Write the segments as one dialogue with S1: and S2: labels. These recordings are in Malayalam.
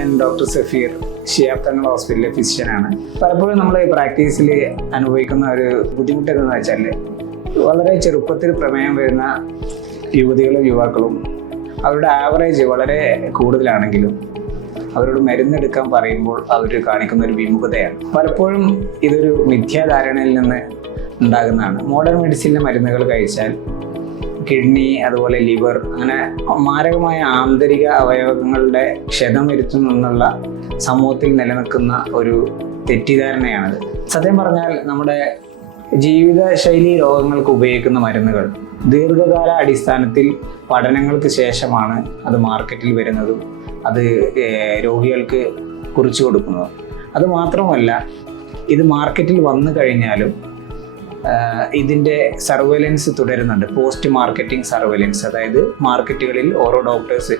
S1: ഞാൻ ഡോക്ടർ സഫീർ ഷിയാബ് തങ്ങൾ ഹോസ്പിറ്റലിലെ ഫിസിഷ്യനാണ് പലപ്പോഴും നമ്മൾ പ്രാക്ടീസിൽ അനുഭവിക്കുന്ന ഒരു ബുദ്ധിമുട്ട് എന്ന് വെച്ചാൽ വളരെ ചെറുപ്പത്തിൽ പ്രമേയം വരുന്ന യുവതികളും യുവാക്കളും അവരുടെ ആവറേജ് വളരെ കൂടുതലാണെങ്കിലും അവരോട് മരുന്നെടുക്കാൻ പറയുമ്പോൾ അവർ കാണിക്കുന്ന ഒരു വിമുഖതയാണ്. പലപ്പോഴും ഇതൊരു മിഥ്യാധാരണയിൽ നിന്ന് ഉണ്ടാകുന്നതാണ്. മോഡേൺ മെഡിസിനിലെ മരുന്നുകൾ കഴിച്ചാൽ കിഡ്നി അതുപോലെ ലിവർ അങ്ങനെ മാരകമായ ആന്തരിക അവയവങ്ങളുടെ ക്ഷതം വരുത്തുന്നു എന്നുള്ള സമൂഹത്തിൽ നിലനിൽക്കുന്ന ഒരു തെറ്റിദ്ധാരണയാണത്. സത്യം പറഞ്ഞാൽ നമ്മുടെ ജീവിതശൈലി രോഗങ്ങൾക്ക് ഉപയോഗിക്കുന്ന മരുന്നുകൾ ദീർഘകാല അടിസ്ഥാനത്തിൽ പഠനങ്ങൾക്ക് ശേഷമാണ് അത് മാർക്കറ്റിൽ വരുന്നതും അത് രോഗികൾക്ക് കുറിച്ചു കൊടുക്കുന്നതും. അത് മാത്രമല്ല ഇത് മാർക്കറ്റിൽ വന്നു കഴിഞ്ഞാലും ആഹ് ഇതിന്റെ സർവൈലൻസ് തുടരുന്നുണ്ട്. Post marketing surveillance. അതായത് മാർക്കറ്റുകളിൽ ഓരോ ഡോക്ടേഴ്സ്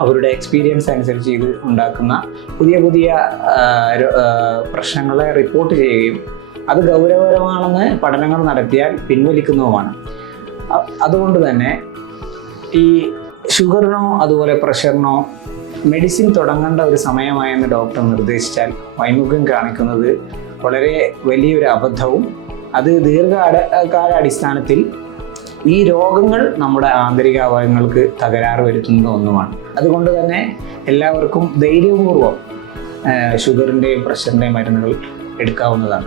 S1: അവരുടെ എക്സ്പീരിയൻസ് അനുസരിച്ച് ഇത് ഉണ്ടാക്കുന്ന പുതിയ പുതിയ പ്രശ്നങ്ങളെ റിപ്പോർട്ട് ചെയ്യുകയും അത് ഗൗരവകരമാണെന്ന് പഠനങ്ങൾ നടത്തിയാൽ പിൻവലിക്കുന്നതുമാണ്. അതുകൊണ്ട് തന്നെ ഈ ഷുഗറിനോ അതുപോലെ പ്രഷറിനോ മെഡിസിൻ തുടങ്ങേണ്ട ഒരു സമയമായെന്ന് ഡോക്ടർ നിർദ്ദേശിച്ചാൽ വൈമുഖ്യം കാണിക്കുന്നത് വളരെ വലിയൊരു അബദ്ധവും അത് ദീർഘകാല അടിസ്ഥാനത്തിൽ ഈ രോഗങ്ങൾ നമ്മുടെ ആന്തരിക അവയവങ്ങൾക്ക് തകരാറ് വരുത്തുന്ന ഒന്നുമാണ്. അതുകൊണ്ട് തന്നെ എല്ലാവർക്കും ധൈര്യപൂർവം ഷുഗറിന്റെയും പ്രഷറിന്റെയും മരുന്നുകൾ എടുക്കാവുന്നതാണ്.